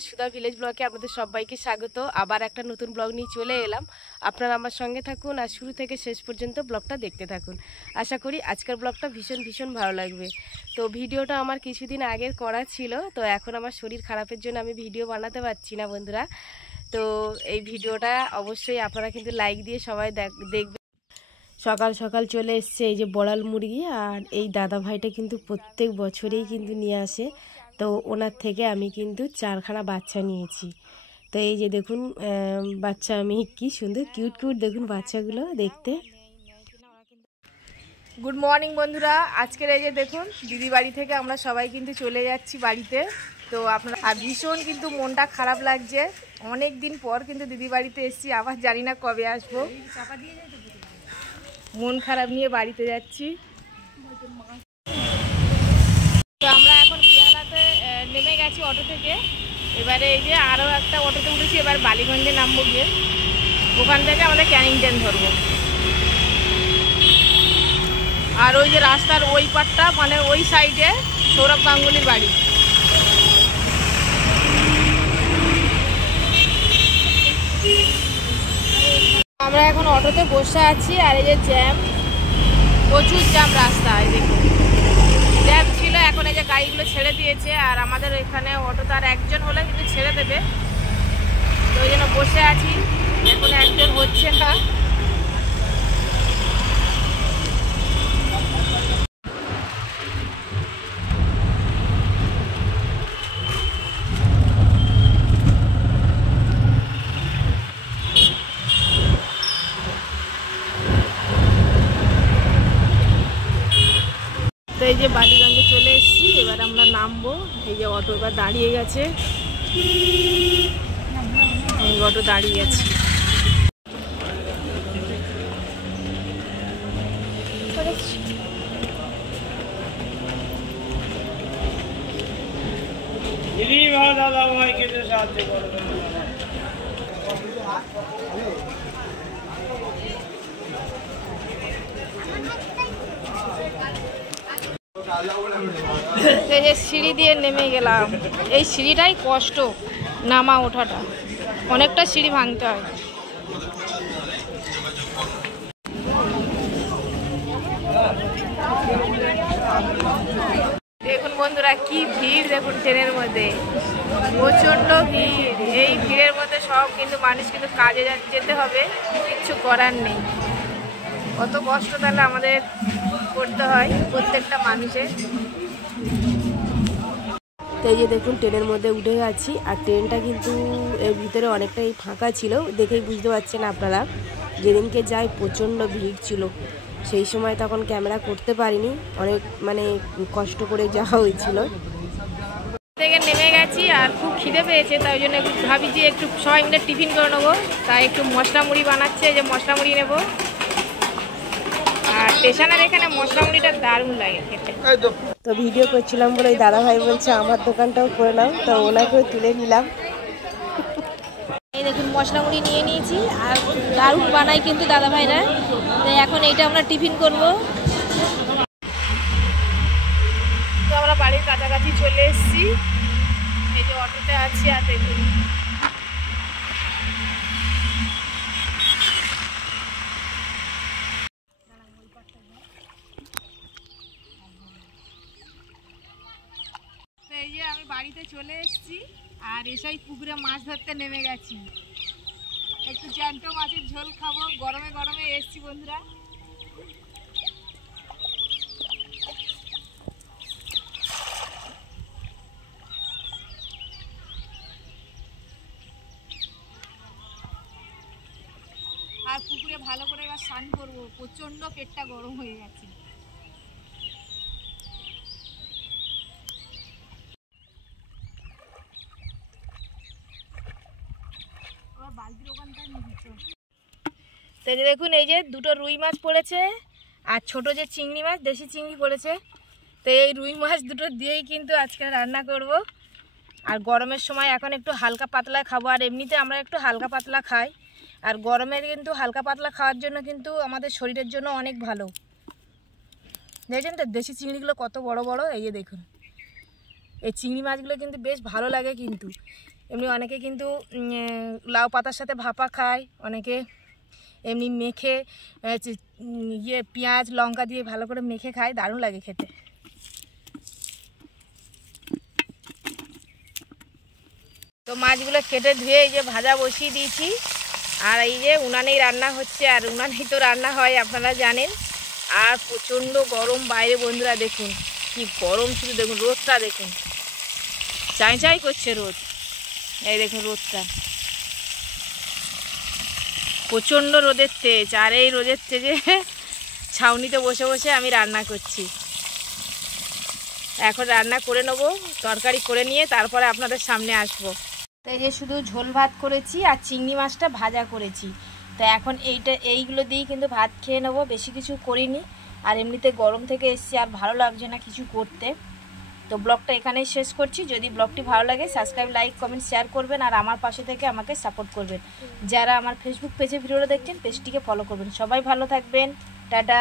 আমার সুধা ভিলেজ ব্লগে আপনাদের সবাইকে স্বাগত। আবার একটা নতুন ব্লগ নিয়ে চলে এলাম। আপনারা আমার সঙ্গে থাকুন আর শুরু থেকে শেষ পর্যন্ত ব্লগটা দেখতে থাকুন। আশা করি আজকের ব্লগটা ভীষণ ভালো লাগবে। তো ভিডিওটা আমার কিছুদিন আগের করা ছিল, তো এখন আমার শরীর খারাপের জন্য আমি ভিডিও বানাতে পারছি না বন্ধুরা। তো এই ভিডিওটা অবশ্যই আপনারা কিন্তু লাইক দিয়ে সবাই দেখবেন। সকাল সকাল চলে এসছে এই যে বড়াল মুরগি, আর এই দাদা ভাইটা কিন্তু প্রত্যেক বছরেই কিন্তু নিয়ে আসে। তো ওনার থেকে আমি কিন্তু 4খানা বাচ্চা নিয়েছি। তো এই যে দেখুন বাচ্চা, আমি কি সুন্দর কিউট দেখুন বাচ্চাগুলো দেখতে। গুড মর্নিং বন্ধুরা, আজকের এই যে দেখুন দিদি বাড়ি থেকে আমরা সবাই কিন্তু চলে যাচ্ছি বাড়িতে। তো আপনারা ভীষণ কিন্তু মনটা খারাপ লাগছে, অনেক দিন পর কিন্তু দিদি বাড়িতে এসেছি, আবার জানি না কবে আসবো। মন খারাপ নিয়ে বাড়িতে যাচ্ছি। তো আমরা এখন বিয়ালাতে নেমে গেছি অটো থেকে। এবারে এই যে আরও একটা অটোতে উঠেছি, এবার বালিগঞ্জে নামবো গিয়ে, ওখান থেকে আমাদের ক্যানিং ট্রেন ধরবো। আর ওই যে রাস্তার ওই পাটটা মানে ওই সাইডে সৌরভ গাঙ্গুলির বাড়ি। আমরা এখন অটোতে বসে আছি, আর এই যে জ্যাম, প্রচুর জ্যাম রাস্তায়, দেখুন জ্যাম ছিল, এখন এই যে গাড়িগুলো ছেড়ে দিয়েছে। আর আমাদের এখানে অটোতে আর একজন হলে কিন্তু ছেড়ে দেবে, তো ওই জন্য বসে আছি, এখন একজন হচ্ছে না। তো এই যে বালিগঞ্জে চলে এসেছি, এবার আমরা নামবো। এই যে অটো এবার দাঁড়িয়ে গেছে, এই অটো দাঁড়িয়ে গেছে। দাদা ভাই কেটে সাহায্য করবেন। এই যে সিঁড়ি দিয়ে নেমে গেলাম, এই সিঁড়িটাই কষ্ট, নামা ওঠাটা অনেকটা সিঁড়ি ভাঙতে হয়। দেখুন বন্ধুরা কি ভিড়, দেখুন ট্রেনের মধ্যে প্রচন্ড ভিড়। এই ভিড়ের মধ্যে সব কিন্তু মানুষ কিন্তু কাজে যেতে হবে, কিচ্ছু করার নেই। কত কষ্ট তাহলে আমাদের করতে হয় প্রত্যেকটা মানুষের। তো এই যে দেখুন ট্রেনের মধ্যে উঠে গেছি, আর ট্রেনটা কিন্তু এর ভিতরে অনেকটাই ফাঁকা ছিল, দেখেই বুঝতে পারছেন আপনারা। যেদিনকে যাই প্রচণ্ড ভিড় ছিল, সেই সময় তখন ক্যামেরা করতে পারিনি, অনেক মানে কষ্ট করে যাওয়া হয়েছিল। থেকে নেমে গেছি আর খুব খিদে পেয়েছে, তাই জন্য ভাবি যে একটু সবাই মিলে টিফিন করে নেবো। তাই একটু মশলা মুড়ি বানাচ্ছে, যে মশলা মুড়ি নেবো। আর স্টেশনের এখানে মশলা মুড়িটা দারুণ লাগে খেতে। তো ভিডিও করছিলাম বলে দাদা ভাই বলছে আমার দোকানটাও করে নাও, তো ওনাকেও তুলে নিলাম। এই দেখুন মশলা মুড়ি নিয়ে নিয়েছি, আর দারুণ বানাই কিন্তু দাদা ভাইরা। এখন এইটা আমরা টিফিন করব। তো আমরা বাড়ির কাছাকাছি চলে এসেছি, এই যে অটোতে আছি। আর দেখুন এই যে আমি বাড়িতে চলে এসেছি, আর এসেই পুকুরে মাছ ধরতে নেমে গেছি। একটু জ্যান্ত মাছের ঝোল খাবো, গরমে গরমে এসেছি বন্ধুরা। আর পুকুরে ভালো করে এবার স্নান করবো, প্রচন্ড পেটটা গরম হয়ে গেছে। তো এই যে দেখুন এই যে দুটো রুই মাছ পড়েছে, আর ছোট যে চিংড়ি মাছ, দেশি চিংড়ি পড়েছে। তো এই রুই মাছ দুটো দিয়েই কিন্তু আজকে রান্না করব। আর গরমের সময় এখন একটু হালকা পাতলা খাবো, আর এমনিতে আমরা একটু হালকা পাতলা খাই। আর গরমের কিন্তু হালকা পাতলা খাওয়ার জন্য কিন্তু আমাদের শরীরের জন্য অনেক ভালো। দেখছেন তো দেশি চিংড়িগুলো কত বড় বড়, এই যে দেখুন। এই চিংড়ি মাছগুলো কিন্তু বেশ ভালো লাগে, কিন্তু এমনি অনেকে কিন্তু লাউ পাতার সাথে ভাপা খায়, অনেকে এমনি মেখে পেঁয়াজ লঙ্কা দিয়ে ভালো করে মেখে খায়, দারুণ লাগে খেতে। তো মাছগুলো কেটে ধুয়ে এই যে ভাজা বসিয়ে দিয়েছি, আর এই যে উনানেই রান্না হচ্ছে, আর উনানেই তো রান্না হয় আপনারা জানেন। আর প্রচণ্ড গরম বাইরে বন্ধুরা, দেখুন কি গরম, শুধু দেখুন রোদটা দেখুন, চাই চাই করছে রোদ। এই দেখুন রোদটা, প্রচণ্ড রোদের তেজ। আর এই রোদের তেজে ছাউনিতে বসে বসে আমি রান্না করছি। এখন রান্না করে নেবো, তরকারি করে নিয়ে তারপরে আপনাদের সামনে আসবো। তো এই যে শুধু ঝোল ভাত করেছি আর চিংড়ি মাছটা ভাজা করেছি। তো এখন এইগুলো দিয়েই কিন্তু ভাত খেয়ে নেবো, বেশি কিছু করিনি। আর এমনিতে গরম থেকে এসছি, আর ভালো লাগছে না কিছু করতে। তো ব্লগটা এখানেই শেষ করছি। যদি ব্লগটি ভালো লাগে সাবস্ক্রাইব, লাইক, কমেন্ট, শেয়ার করবেন, আর আমার পাশে থেকে আমাকে সাপোর্ট করবেন। যারা আমার ফেসবুক পেজে ভিডিওটা দেখছেন পেজটিকে ফলো করবেন। সবাই ভালো থাকবেন, টাটা।